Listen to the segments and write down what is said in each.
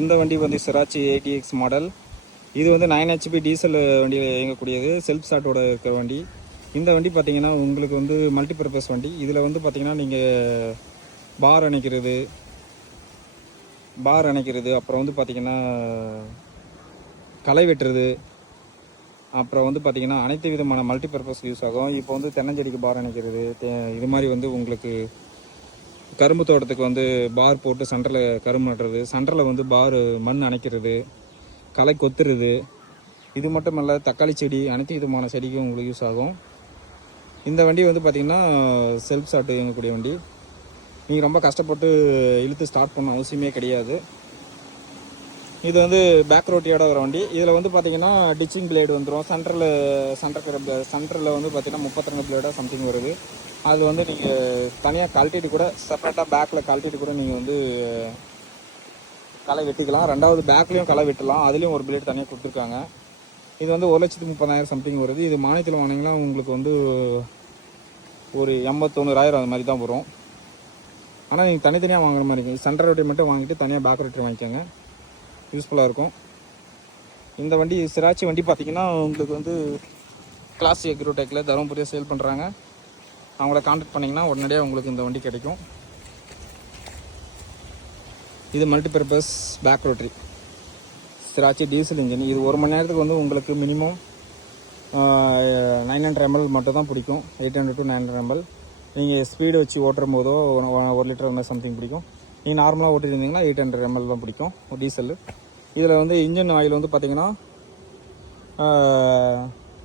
இந்த வண்டி வந்து சிராச்சி 80X மாடல். இது வந்து 9 HP டீசல் வண்டி இயங்கக்கூடியது, செல்ஃப் ஸ்டார்ட்டோட இருக்கிற வண்டி. இந்த வண்டி பார்த்தீங்கன்னா உங்களுக்கு வந்து மல்டிபர்பஸ் வண்டி. இதில் வந்து பார்த்தீங்கன்னா நீங்கள் பார் அணைக்கிறது, அப்புறம் வந்து பார்த்தீங்கன்னா களை வெட்டுறது, அப்புறம் வந்து பார்த்தீங்கன்னா அனைத்து விதமான மல்டிபர்பஸ் யூஸ் ஆகும். இப்போ வந்து தென்னஞ்செடிக்கு பார் அணைக்கிறது, இது மாதிரி வந்து உங்களுக்கு கரும்பு தோட்டத்துக்கு வந்து பார் போட்டு சென்டரில் கரும்பு நட்டுறது, சென்டரில் வந்து பார் மண் அணைக்கிறது, களை கொத்துறது, இது மட்டும் இல்லை தக்காளி செடி அனைத்து விதமான செடிக்கும் உங்களுக்கு யூஸ் ஆகும். இந்த வண்டி வந்து பார்த்திங்கன்னா செல்ஃப் ஸ்டார்ட் இயங்கக்கூடிய வண்டி. நீங்கள் ரொம்ப கஷ்டப்பட்டு இழுத்து ஸ்டார்ட் பண்ண அவசியமே கிடையாது. இது வந்து பேக் ரோட்டியோட வர வண்டி. இதில் வந்து பார்த்திங்கன்னா டிச்சிங் பிளேடு வந்துடும். சென்டரில் வந்து பார்த்திங்கன்னா 32 பிளேடாக சம்திங் வருது. அது வந்து நீங்கள் தனியாக கழட்டிட்டு கூட செப்பரேட்டாக பேக்கில் கழட்டிட்டு கூட நீங்கள் வந்து களை வெட்டிக்கலாம். ரெண்டாவது பேக்லேயும் களை வெட்டலாம், அதுலேயும் ஒரு பிளேட் தனியாக கொடுத்துருக்காங்க. இது வந்து 1,30,000 சம்திங் வருது. இது மானியத்தில் வாங்கினீங்கன்னா உங்களுக்கு வந்து ஒரு 80,000-90,000 அது மாதிரி தான் வரும். ஆனால் நீங்கள் தனித்தனியாக வாங்குற மாதிரி இருக்கும். சென்டர் ரோட்டி மட்டும் வாங்கிட்டு தனியாக பேக் ரோட்டி வாங்கிக்கோங்க, யூஸ்ஃபுல்லாக இருக்கும். இந்த வண்டி சிராச்சி வண்டி பார்த்திங்கன்னா உங்களுக்கு வந்து கிளாஸ் எக்ரோடெக்கில் தருமபுரியை சேல் பண்ணுறாங்க. அவங்கள கான்டாக்ட் பண்ணிங்கன்னா உடனடியாக உங்களுக்கு இந்த வண்டி கிடைக்கும். இது மல்டிபர்பஸ் பேக் ரோட்டரி சிராச்சி டீசல் இன்ஜின். இது 1 மணி நேரத்துக்கு வந்து உங்களுக்கு மினிமம் 900 ml மட்டும் தான் பிடிக்கும். 800 to 900 ml. நீங்கள் ஸ்பீடு வச்சு ஓட்டுறும் போதோ 1 லிட்டர் அந்த சம்திங் பிடிக்கும். நீங்கள் நார்மலாக ஓட்டிருந்தீங்கன்னா 800 ml தான் பிடிக்கும் டீசல். இதில் வந்து இன்ஜின் ஆயில் வந்து பார்த்திங்கன்னா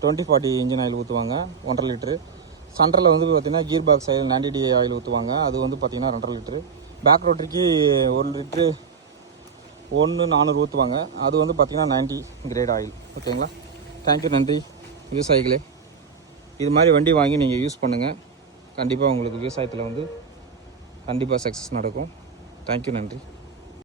2040 இன்ஜின் ஆயில் ஊற்றுவாங்க 1.5 லிட்ரு. சென்டரில் வந்து பார்த்திங்கன்னா gear box oil 90D oil ஊற்றுவாங்க, அது வந்து பார்த்திங்கன்னா 2.5 லிட்ரு. பேக் ரோட்டரிக்கு 1 லிட்ரு 1,400 ஊற்றுவாங்க, அது வந்து பார்த்திங்கன்னா 90 கிரேட் ஆயில். ஓகேங்களா? தேங்க்யூ, நன்றி விவசாயிகளே. இது மாதிரி வண்டி வாங்கி நீங்கள் யூஸ் பண்ணுங்கள். கண்டிப்பாக உங்களுக்கு விவசாயத்தில் வந்து கண்டிப்பாக சக்ஸஸ் நடக்கும். தேங்க்யூ, நன்றி.